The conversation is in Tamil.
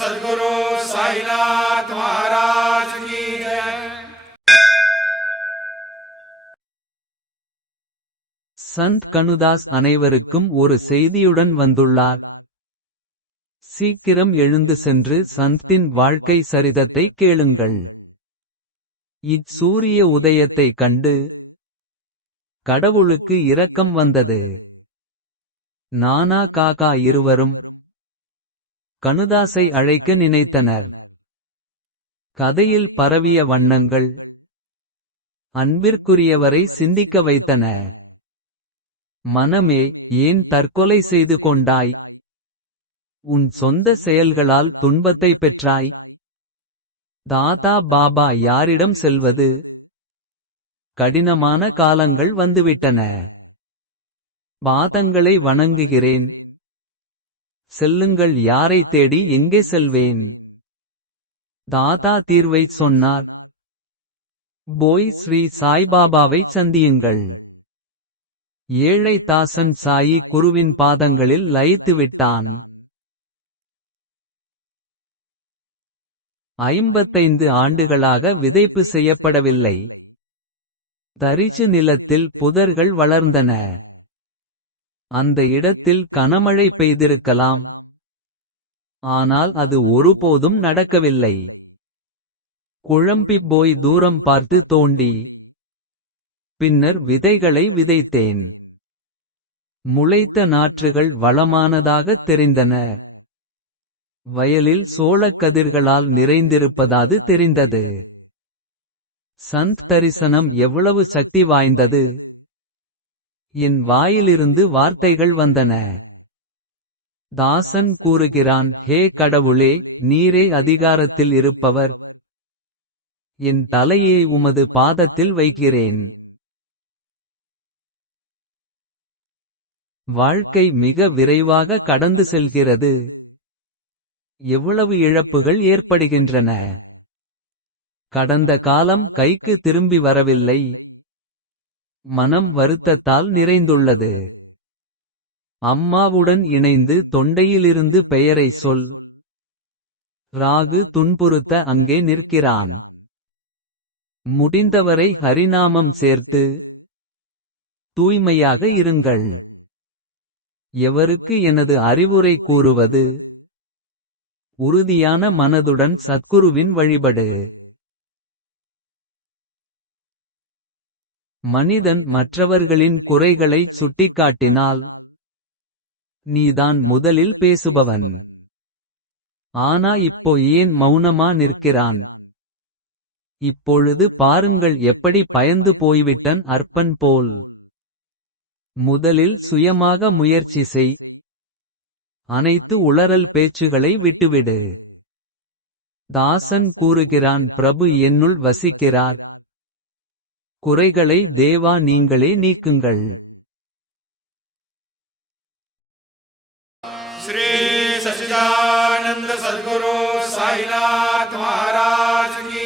सद्गुरु साईनाथ महाराज की जय। சந்த் கனுதாஸ் அனைவருக்கும் ஒரு செய்தியுடன் வந்துள்ளார். சீக்கிரம் எழுந்து சென்று சந்தின் வாழ்க்கை சரிதத்தை கேளுங்கள். இச்சூரிய உதயத்தை கண்டு கடவுளுக்கு இரக்கம் வந்தது. நானா காகா இருவரும் கனுதாஸை அழைக்க நினைத்தனர். கதையில் பரவிய வண்ணங்கள் அன்பிற்குரியவரை சிந்திக்க வைத்தன. மனமே, ஏன் தற்கொலை செய்து கொண்டாய்? உன் சொந்த செயல்களால் துன்பத்தை பெற்றாய். தாதா பாபா யாரிடம் செல்வது? கடினமான காலங்கள் வந்துவிட்டன. பாதங்களை வணங்குகிறேன். செல்லுங்கள். யாரை தேடி எங்கே செல்வேன்? தாதா தீர்வைச் சொன்னார். போய் ஸ்ரீ சாய்பாபாவைச் சந்தியுங்கள். ஏழை தாசன் சாயி குருவின் பாதங்களில் லயித்து விட்டான். 55 ஆண்டுகளாக விதைப்பு செய்யப்படவில்லை. தரிசு நிலத்தில் புதர்கள் வளர்ந்தன. அந்த இடத்தில் கனமழை பெய்திருக்கலாம். ஆனால் அது ஒருபோதும் நடக்கவில்லை. குழம்பிப் போய் தூரம் பார்த்து தோண்டி பின்னர் விதைகளை விதைத்தேன். முளைத்த நாற்றுகள் வளமானதாகத் தெரிந்தன. வயலில் சோளக் கதிர்களால் நிறைந்திருப்பதாது தெரிந்தது. சந்த் தரிசனம் எவ்வளவு சக்தி வாய்ந்தது! என் வாயிலிருந்து வார்த்தைகள் வந்தன. தாசன் கூறுகிறான், ஹே கடவுளே, நீரே அதிகாரத்தில் இருப்பவர். என் தலையை உமது பாதத்தில் வைக்கிறேன். வாழ்க்கை மிக விரைவாக கடந்து செல்கிறது. எவ்வளவு இழப்புகள் ஏற்படுகின்றன! கடந்த காலம் கைக்கு திரும்பி வரவில்லை. மனம் வருத்தத்தால் நிறைந்துள்ளது. அம்மாவுடன் இணைந்து தொண்டையிலிருந்து பெயரை சொல். ராகு துன்புறுத்த அங்கே நிற்கிறான். முடிந்தவரை ஹரிநாமம் சேர்த்து தூய்மையாக இருங்கள். எவருக்கு எனது அறிவுரை கூறுவது? உறுதியான மனதுடன் சத்குருவின் வழிபடு. மனிதன் மற்றவர்களின் குறைகளை சுட்டிக்காட்டினால் நீதான் முதலில் பேசுபவன். ஆனா இப்போ ஏன் மௌனமா நிற்கிறான்? இப்பொழுது பாருங்கள், எப்படி பயந்து போய்விட்டன் அற்பன் போல். முதலில் சுயமாக முயற்சி செய். அனைத்து உளறல் பேச்சுகளை விட்டுவிடு. தாசன் கூறுகிறான், பிரபு என்னுள் வசிக்கிறார். குறைகளை தேவா நீங்களே நீக்குங்கள். श्री सच्चिदानंद सद्गुरु साईनाथ महाराज की